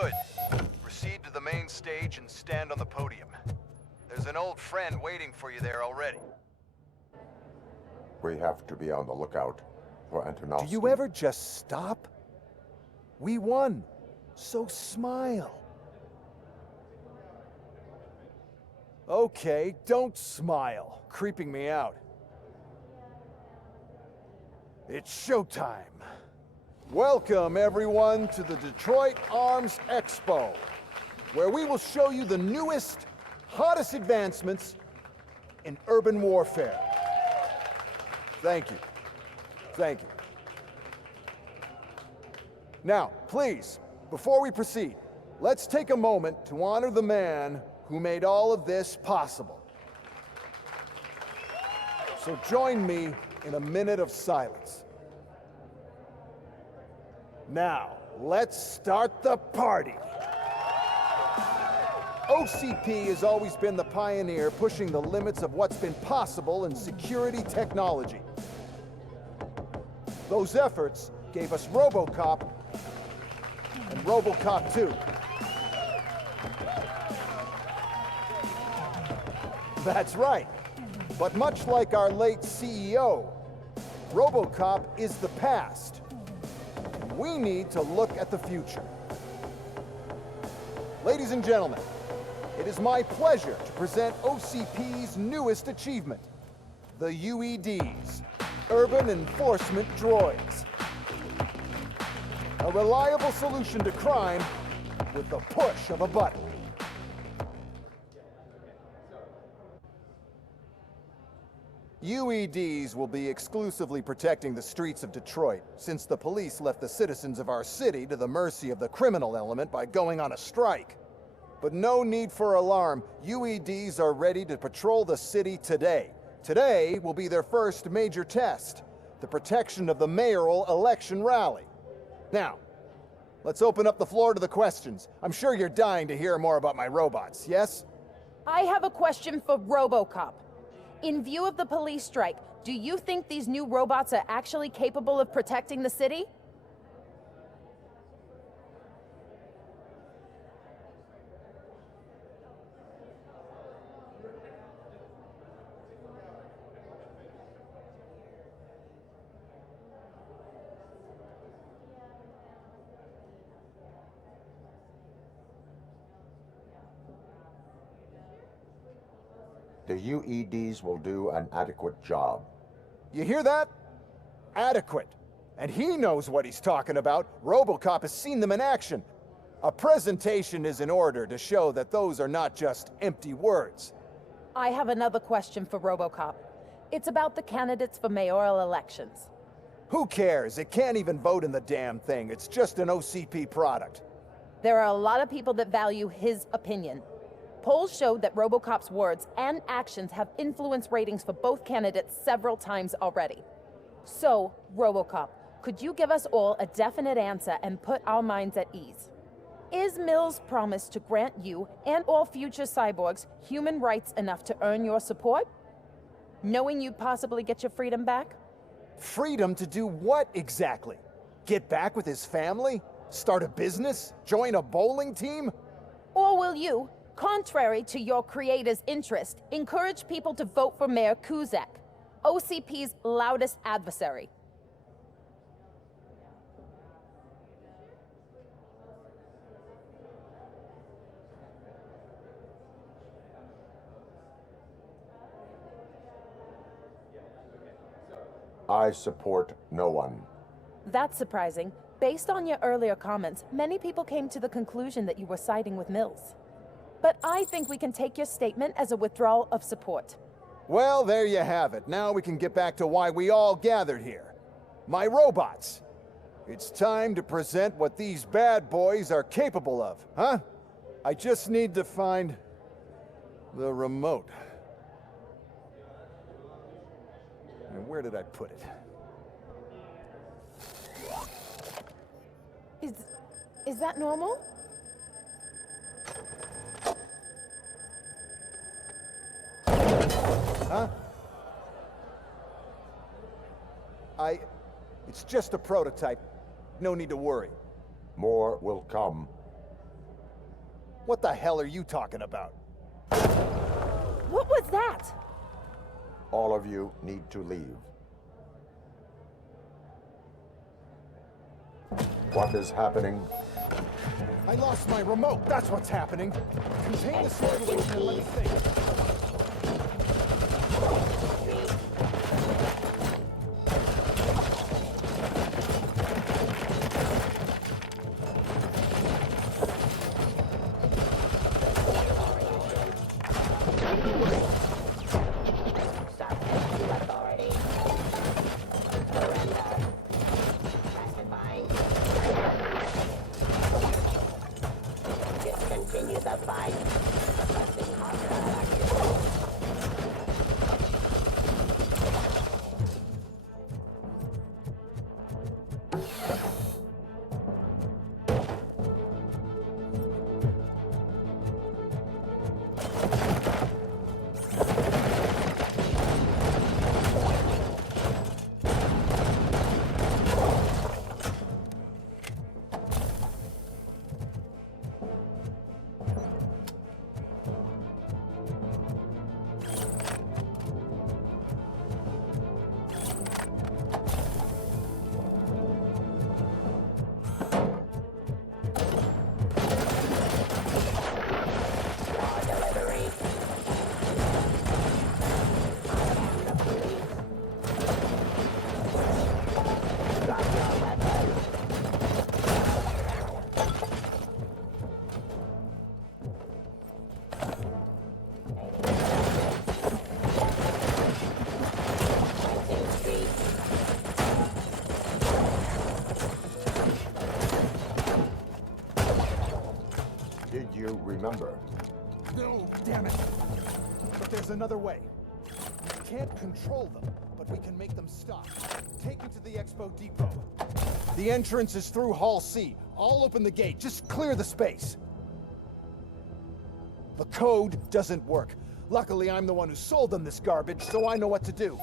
Good. Proceed to the main stage and stand on the podium. There's an old friend waiting for you there already. We have to be on the lookout for Antonovsky. Do you ever just stop? We won, so smile. Okay, don't smile. Creeping me out. It's showtime. Welcome, everyone, to the Detroit Arms Expo, where we will show you the newest, hottest advancements in urban warfare. Thank you. Thank you. Now, please, before we proceed, let's take a moment to honor the man who made all of this possible. So join me in a minute of silence. Now, let's start the party. OCP has always been the pioneer pushing the limits of what's been possible in security technology. Those efforts gave us RoboCop and RoboCop 2. That's right. But much like our late CEO, RoboCop is the past. We need to look at the future. Ladies and gentlemen, it is my pleasure to present OCP's newest achievement, the UEDs, Urban Enforcement Droids. A reliable solution to crime with the push of a button. UEDs will be exclusively protecting the streets of Detroit, since the police left the citizens of our city to the mercy of the criminal element by going on a strike. But no need for alarm. UEDs are ready to patrol the city today. Today will be their first major test, the protection of the mayoral election rally. Now, let's open up the floor to the questions. I'm sure you're dying to hear more about my robots, yes? I have a question for RoboCop. In view of the police strike, do you think these new robots are actually capable of protecting the city? The UEDs will do an adequate job. You hear that? Adequate. And he knows what he's talking about. RoboCop has seen them in action. A presentation is in order to show that those are not just empty words. I have another question for RoboCop. It's about the candidates for mayoral elections. Who cares? It can't even vote in the damn thing. It's just an OCP product. There are a lot of people that value his opinion. Polls showed that RoboCop's words and actions have influenced ratings for both candidates several times already. So, RoboCop, could you give us all a definite answer and put our minds at ease? Is Mills' promise to grant you and all future cyborgs human rights enough to earn your support? Knowing you'd possibly get your freedom back? Freedom to do what exactly? Get back with his family? Start a business? Join a bowling team? Or will you, contrary to your creator's interest, encourage people to vote for Mayor Kuzak, OCP's loudest adversary? I support no one. That's surprising. Based on your earlier comments, many people came to the conclusion that you were siding with Mills. But I think we can take your statement as a withdrawal of support. Well, there you have it. Now we can get back to why we all gathered here. My robots. It's time to present what these bad boys are capable of, huh? I just need to find the remote. And where did I put it? Is that normal? Huh? It's just a prototype. No need to worry. More will come. What the hell are you talking about? What was that? All of you need to leave. What is happening? I lost my remote, that's what's happening. Contain the situation and let me think. Continue the fight. Did you remember? No, damn it. But there's another way. We can't control them, but we can make them stop. Take me to the Expo Depot. The entrance is through Hall C. I'll open the gate. Just clear the space. The code doesn't work. Luckily, I'm the one who sold them this garbage, so I know what to do.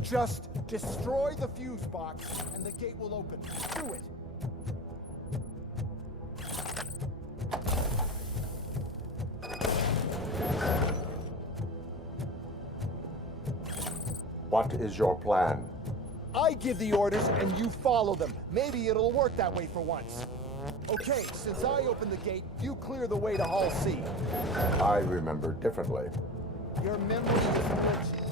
Just destroy the fuse box, and the gate will open. Do it. What is your plan? I give the orders and you follow them. Maybe it'll work that way for once. Okay, since I opened the gate, you clear the way to Hall C. I remember differently. Your memory is glitchy.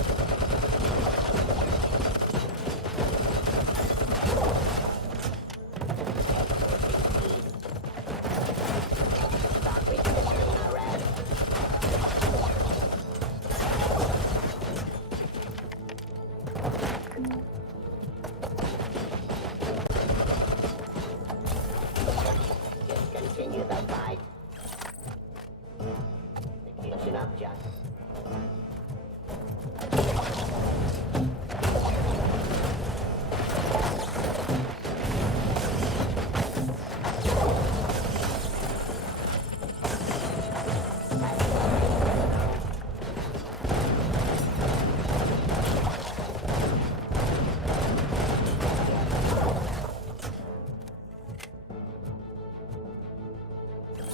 Continue the fight. Execution of justice.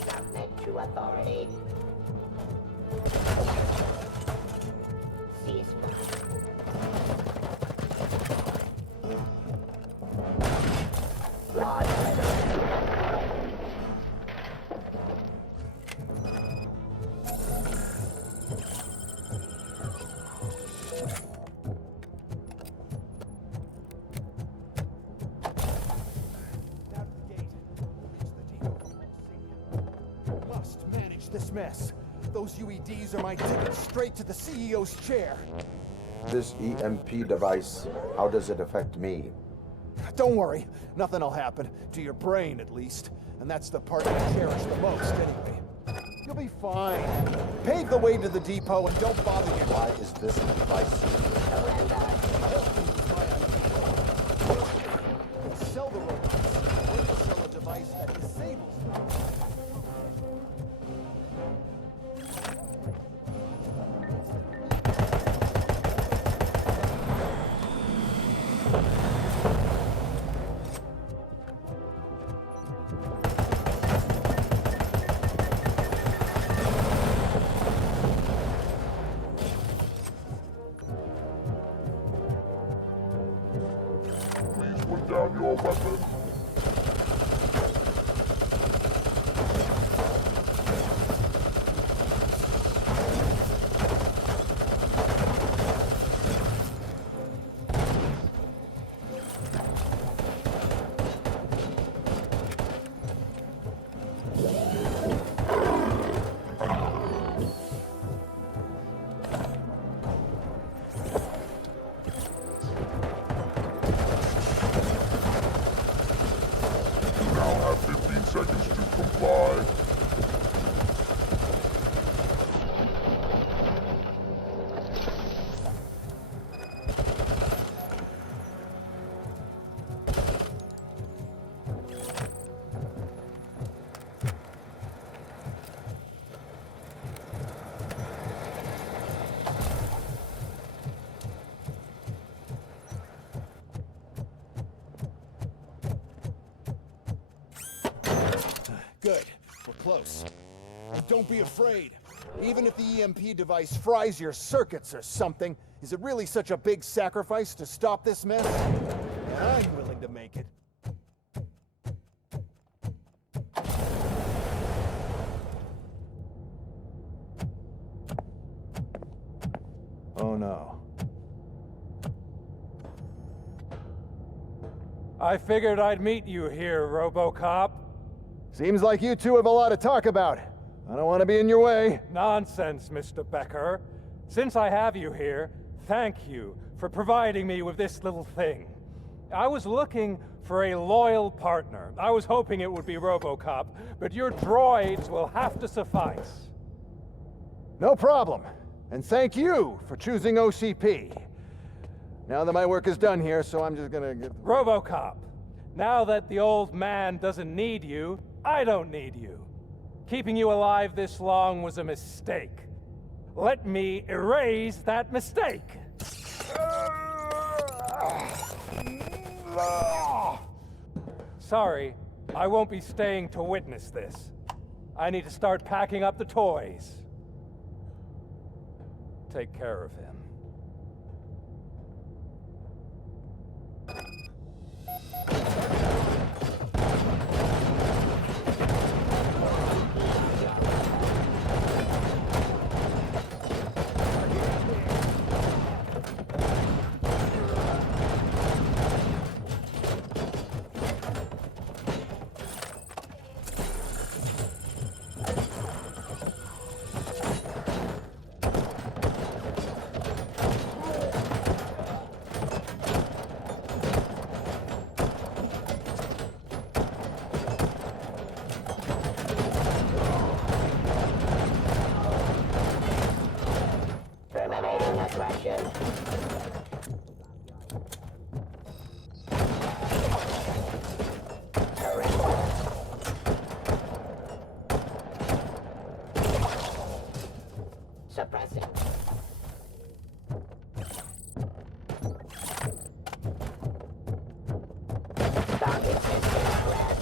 Submit to authority. Law delivery. Now to the gate. Reach the depot from Hall C. Must manage this mess. Those UEDs are my ticket straight to the CEO's chair. This EMP device, how does it affect me? Don't worry, nothing'll happen. To your brain, at least. And that's the part I cherish the most, anyway. You'll be fine. Pave the way to the depot and don't bother your... Why is this device? Sell the robots. Or sell a device that disables them. your weapon. Have 15 seconds to comply. Good. We're close. And don't be afraid. Even if the EMP device fries your circuits or something, is it really such a big sacrifice to stop this mess? I'm willing to make it. Oh no. I figured I'd meet you here, RoboCop. Seems like you two have a lot to talk about. I don't want to be in your way. Nonsense, Mr. Becker. Since I have you here, thank you for providing me with this little thing. I was looking for a loyal partner. I was hoping it would be RoboCop, but your droids will have to suffice. No problem. And thank you for choosing OCP. Now that my work is done here, so I'm just gonna get... RoboCop, now that the old man doesn't need you, I don't need you. Keeping you alive this long was a mistake. Let me erase that mistake. Sorry, I won't be staying to witness this. I need to start packing up the toys. Take care of him. Terminating aggression. Suppressing. Target system at rest.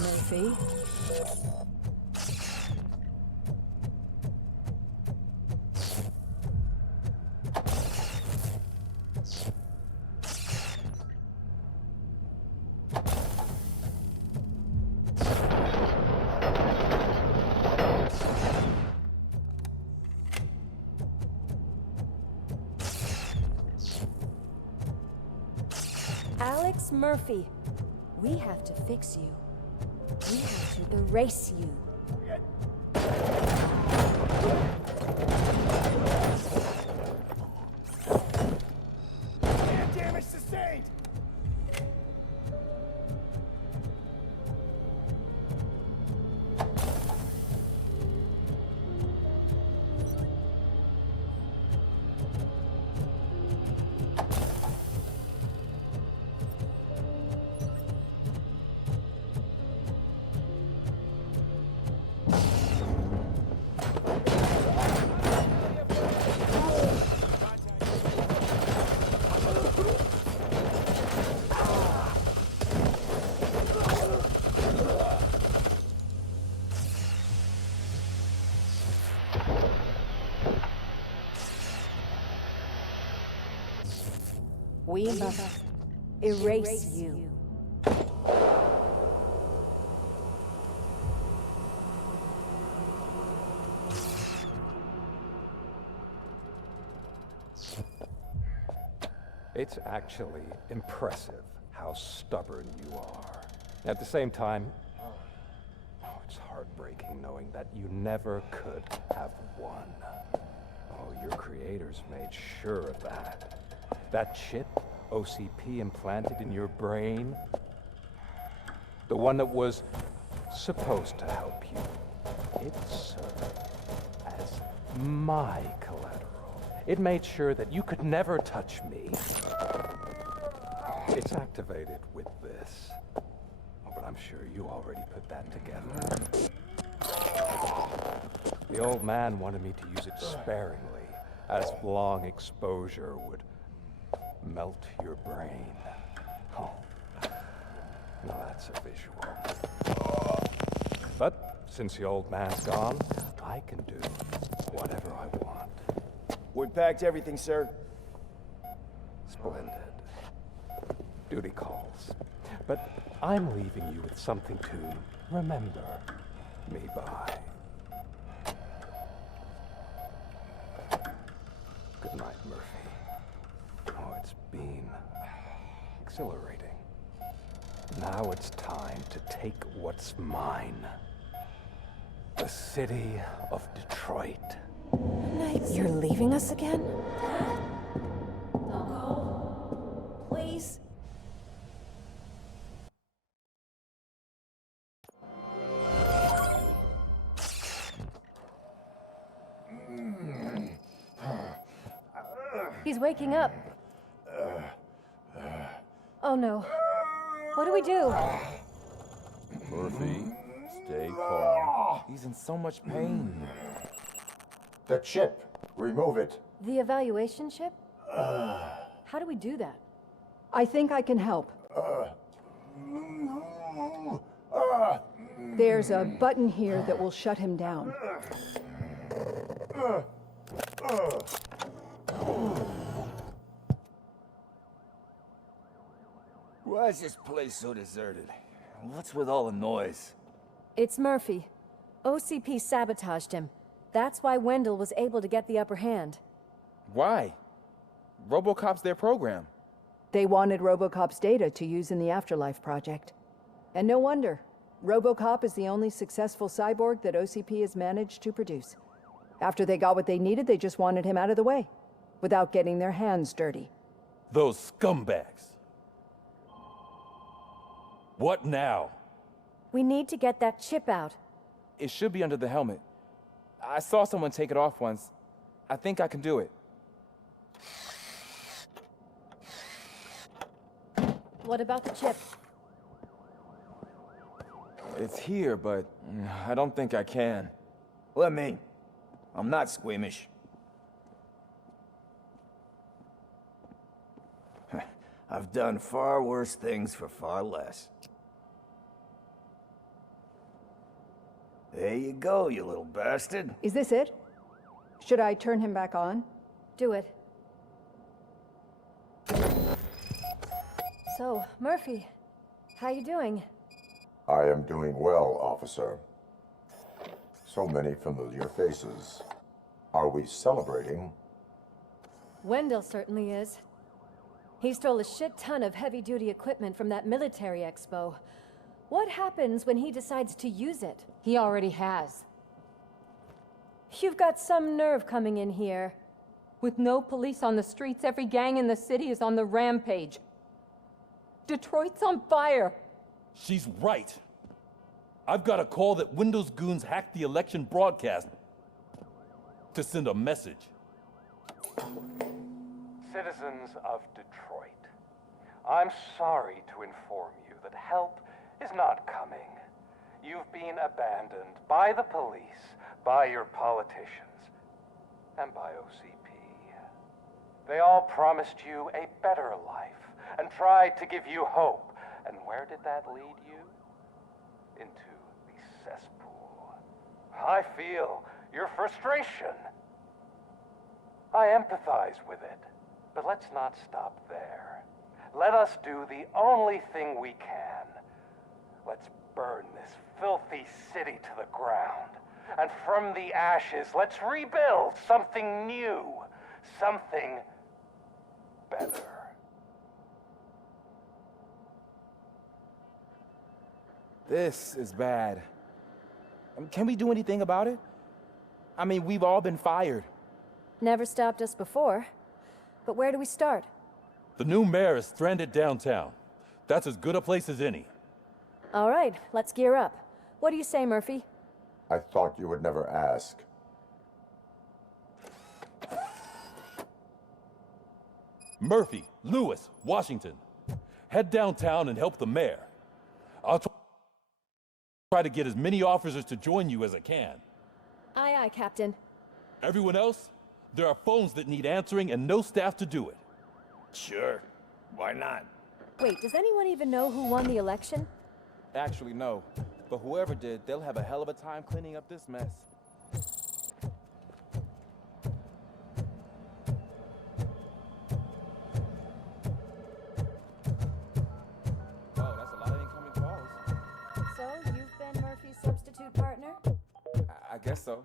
Murphy? Alex Murphy, we have to fix you. We have to erase you. We must erase you. It's actually impressive how stubborn you are. At the same time, it's heartbreaking knowing that you never could have won. Oh, your creators made sure of that. That chip OCP implanted in your brain, the one that was supposed to help you, it served as my collateral. It made sure that you could never touch me. It's activated with this. Oh, but I'm sure you already put that together. The old man wanted me to use it sparingly, as long exposure would melt your brain. Oh, now that's a visual. But since the old man's gone, I can do whatever I want. We packed everything, sir. Splendid. Duty calls. But I'm leaving you with something to remember me by. Good night, Murphy. Oh, it's been exhilarating. Now it's time to take what's mine. The city of Detroit. You're leaving us again? Don't go. Please. He's waking up. Oh no. What do we do? Murphy, stay calm. He's in so much pain. The chip. Remove it. The evaluation chip? How do we do that? I think I can help. There's a button here that will shut him down. Why is this place so deserted? What's with all the noise? It's Murphy. OCP sabotaged him. That's why Wendell was able to get the upper hand. Why? RoboCop's their program. They wanted RoboCop's data to use in the Afterlife project. And no wonder. RoboCop is the only successful cyborg that OCP has managed to produce. After they got what they needed, they just wanted him out of the way, without getting their hands dirty. Those scumbags. What now? We need to get that chip out. It should be under the helmet. I saw someone take it off once. I think I can do it. What about the chip? It's here, but I don't think I can. Let me. I'm not squeamish. I've done far worse things for far less. There you go, you little bastard. Is this it? Should I turn him back on? Do it. So, Murphy, how you doing? I am doing well, officer. So many familiar faces. Are we celebrating? Wendell certainly is. He stole a shit ton of heavy-duty equipment from that military expo. What happens when he decides to use it? He already has. You've got some nerve coming in here. With no police on the streets, every gang in the city is on the rampage. Detroit's on fire. She's right. I've got a call that Windows goons hacked the election broadcast to send a message. Citizens of Detroit, I'm sorry to inform you that help is not coming. You've been abandoned by the police, by your politicians, and by OCP. They all promised you a better life and tried to give you hope. And where did that lead you? Into the cesspool. I feel your frustration. I empathize with it. But let's not stop there. Let us do the only thing we can. Let's burn this filthy city to the ground. And from the ashes, let's rebuild something new. Something better. This is bad. Can we do anything about it? I mean, we've all been fired. Never stopped us before. But where do we start? The new mayor is stranded downtown. That's as good a place as any. All right, let's gear up. What do you say, Murphy? I thought you would never ask. Murphy, Lewis, Washington. Head downtown and help the mayor. I'll try to get as many officers to join you as I can. Aye, aye, Captain. Everyone else, there are phones that need answering and no staff to do it. Sure. Why not? Wait, does anyone even know who won the election? Actually, no. But whoever did, they'll have a hell of a time cleaning up this mess. Oh, that's a lot of incoming calls. So, you've been Murphy's substitute partner? I guess so.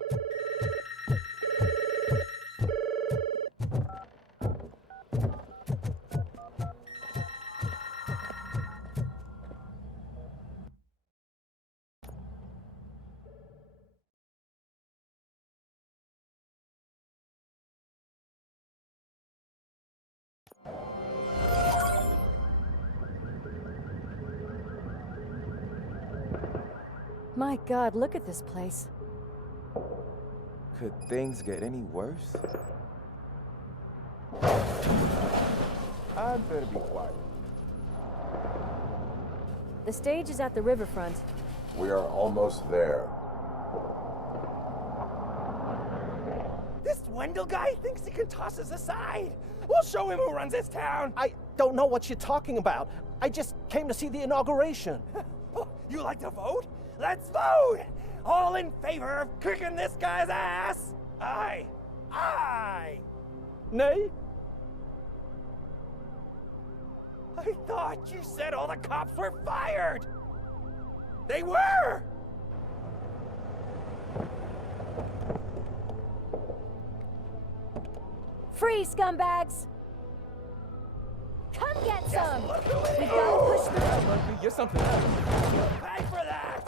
My God, look at this place. Could things get any worse? I'd better be quiet. The stage is at the riverfront. We are almost there. This Wendell guy thinks he can toss us aside. We'll show him who runs this town. I don't know what you're talking about. I just came to see the inauguration. You like to vote? Let's vote! All in favor of kicking this guy's ass? Aye. Aye. Nay? I thought you said all the cops were fired. They were! Free, scumbags! Come get some! Look who it We is! gotta push through! Murphy, you're something else. You'll pay for that!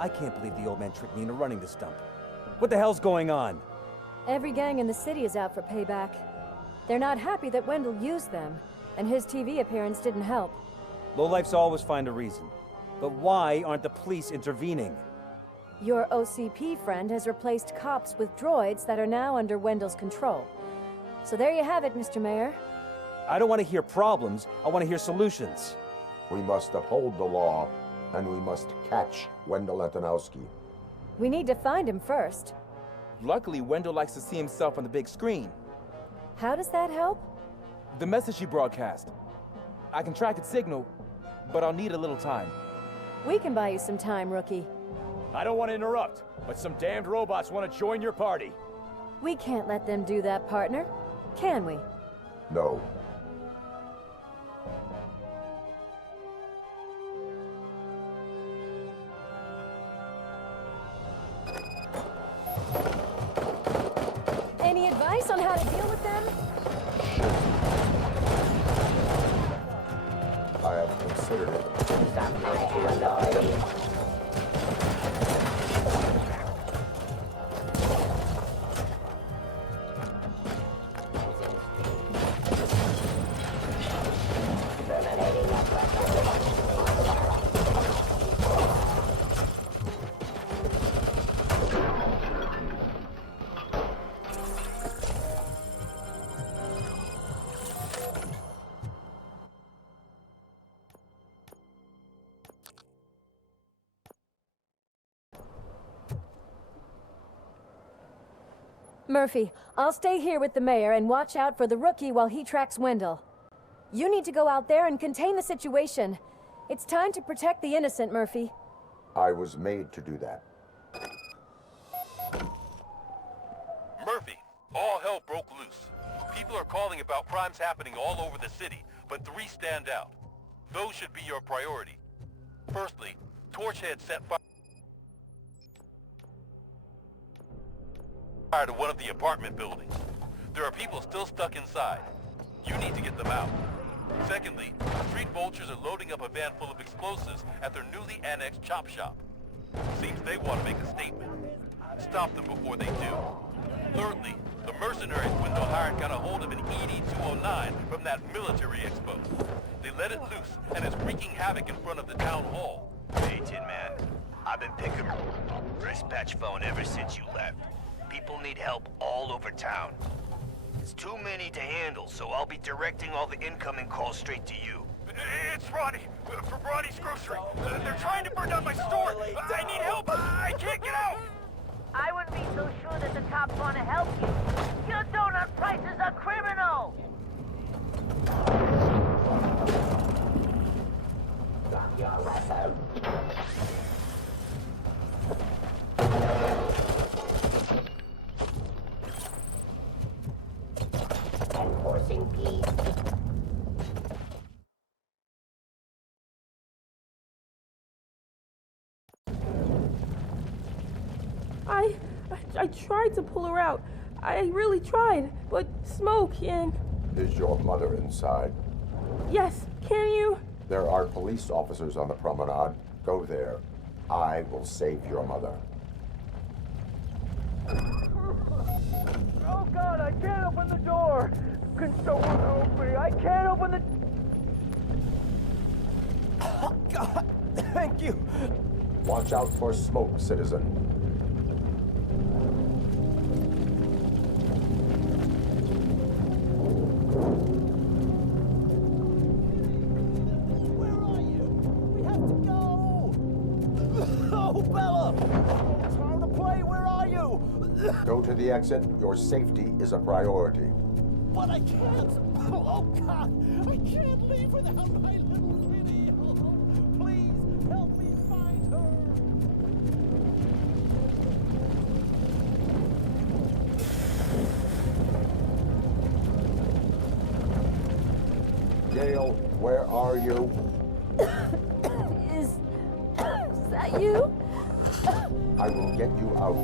I can't believe the old man tricked me into running this dump. What the hell's going on? Every gang in the city is out for payback. They're not happy that Wendell used them, and his TV appearance didn't help. Lowlifes always find a reason. But why aren't the police intervening? Your OCP friend has replaced cops with droids that are now under Wendell's control. So there you have it, Mr. Mayor. I don't want to hear problems, I want to hear solutions. We must uphold the law, and we must catch Wendell Antonowski. We need to find him first. Luckily, Wendell likes to see himself on the big screen. How does that help? The message he broadcast. I can track its signal, but I'll need a little time. We can buy you some time, rookie. I don't want to interrupt, but some damned robots want to join your party. We can't let them do that, partner. Can we? No. Any advice on how to deal with them? I have considered it. Stop making a noise. Terminating that weapon. Murphy, I'll stay here with the mayor and watch out for the rookie while he tracks Wendell. You need to go out there and contain the situation. It's time to protect the innocent, Murphy. I was made to do that. Murphy, all hell broke loose. People are calling about crimes happening all over the city, but 3 stand out. Those should be your priority. Firstly, Torchhead set fire to one of the apartment buildings. There are people still stuck inside. You need to get them out. Secondly, street vultures are loading up a van full of explosives at their newly annexed chop shop. Seems they want to make a statement. Stop them before they do. Thirdly, the mercenaries Wendell hired got a hold of an ED-209 from that military expo. They let it loose and is wreaking havoc in front of the town hall. Hey, Tin Man. I've been picking dispatch phone ever since you left. People need help all over town. It's too many to handle, so I'll be directing all the incoming calls straight to you. It's Ronnie, from Ronnie's Grocery. They're trying to burn down my store. I need help. I can't get out. I wouldn't be so sure that the cops want to help you. Your donut prices are criminal. Enforcing peace. I tried to pull her out. I really tried, but smoke and... Is your mother inside? Yes, can you? There are police officers on the promenade. Go there. I will save your mother. Oh God, I can't open the door. Can someone help me? I can't open the... Oh God, thank you. Watch out for smoke, citizen. Go to the exit. Your safety is a priority. But I can't. Oh, God. I can't leave without my little video. Please help me find her. Gail, where are you? Is that you? I will get you out.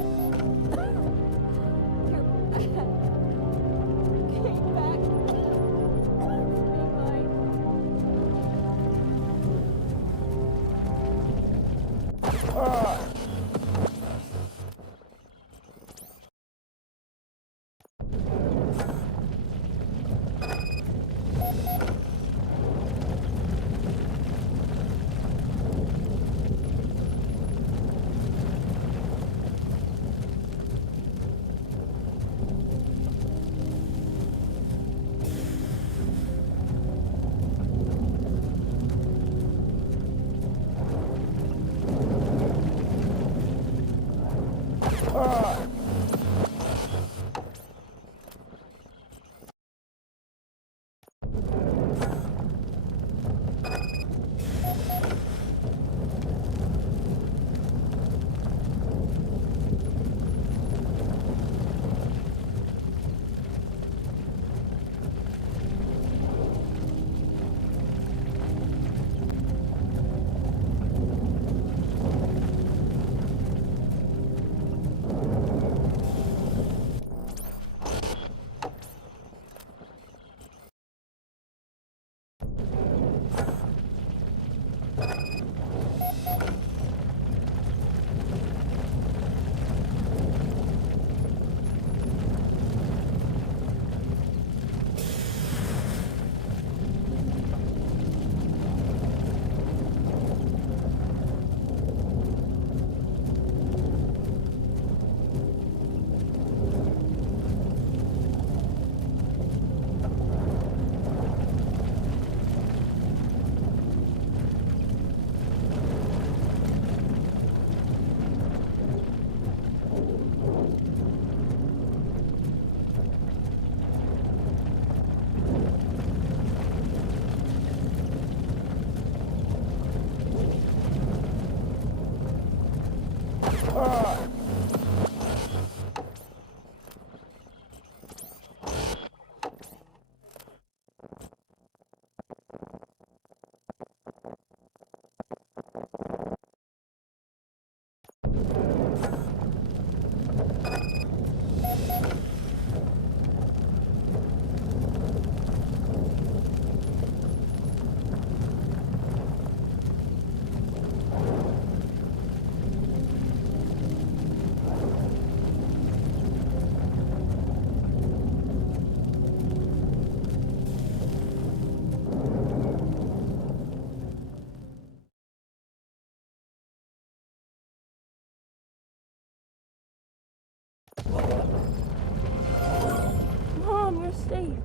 Mom, you're safe.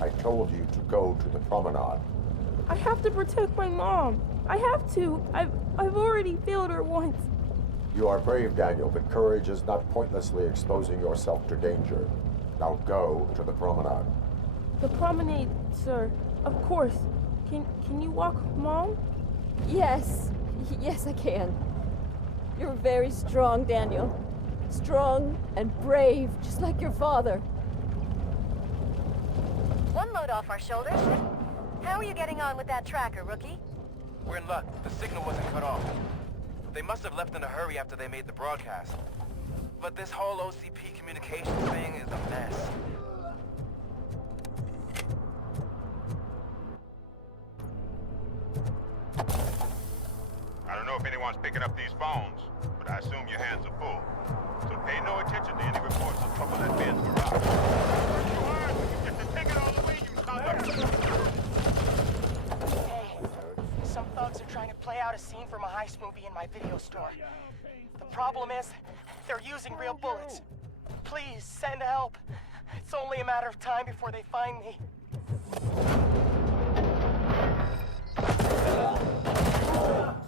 I told you to go to the promenade. I have to protect my mom. I have to. I've already failed her once. You are brave, Daniel, but courage is not pointlessly exposing yourself to danger. Now go to the promenade. The promenade, sir. Of course. Can you walk, Mom? Yes. Yes, I can. You're very strong, Daniel. Strong and brave, just like your father. One load off our shoulders. How are you getting on with that tracker, rookie? We're in luck. The signal wasn't cut off. They must have left in a hurry after they made the broadcast. But this whole OCP communications thing is a mess. I don't know if anyone's picking up these phones, but I assume your hands are full. So pay no attention to any reports of trouble at Ben's garage. Get the ticket all the way, you son of a... Hey, some thugs are trying to play out a scene from a heist movie in my video store. The problem is, they're using real bullets. Please, send help. It's only a matter of time before they find me.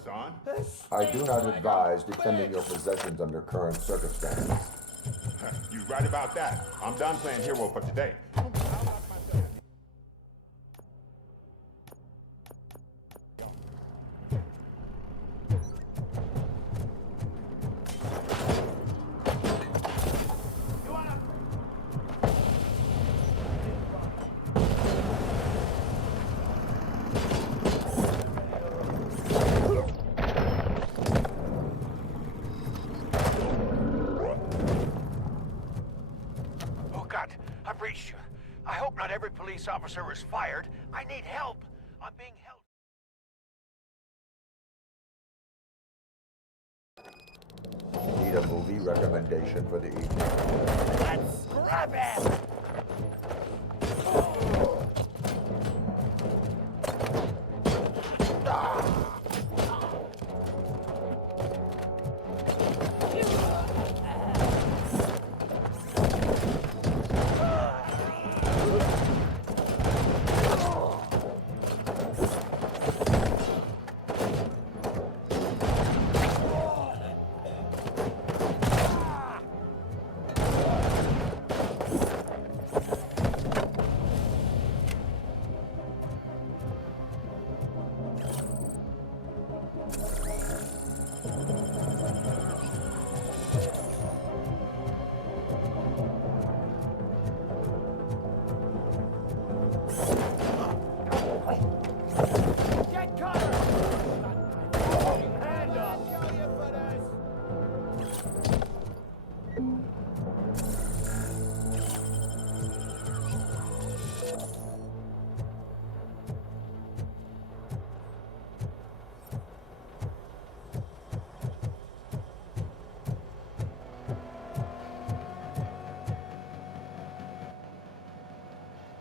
Son? I do not advise defending your possessions under current circumstances. You're right about that. I'm done playing hero for today. I hope not every police officer is fired. I need help. I'm being held. Need a movie recommendation for the evening? Let's grab it!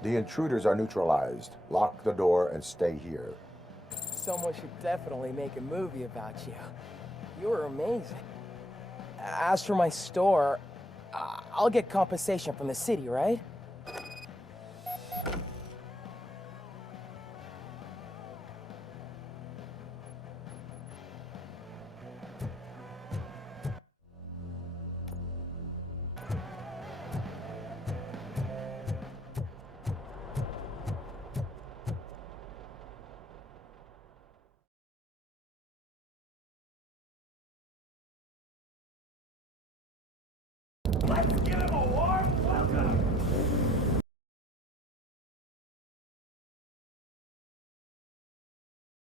The intruders are neutralized. Lock the door and stay here. Someone should definitely make a movie about you. You were amazing. As for my store, I'll get compensation from the city, right?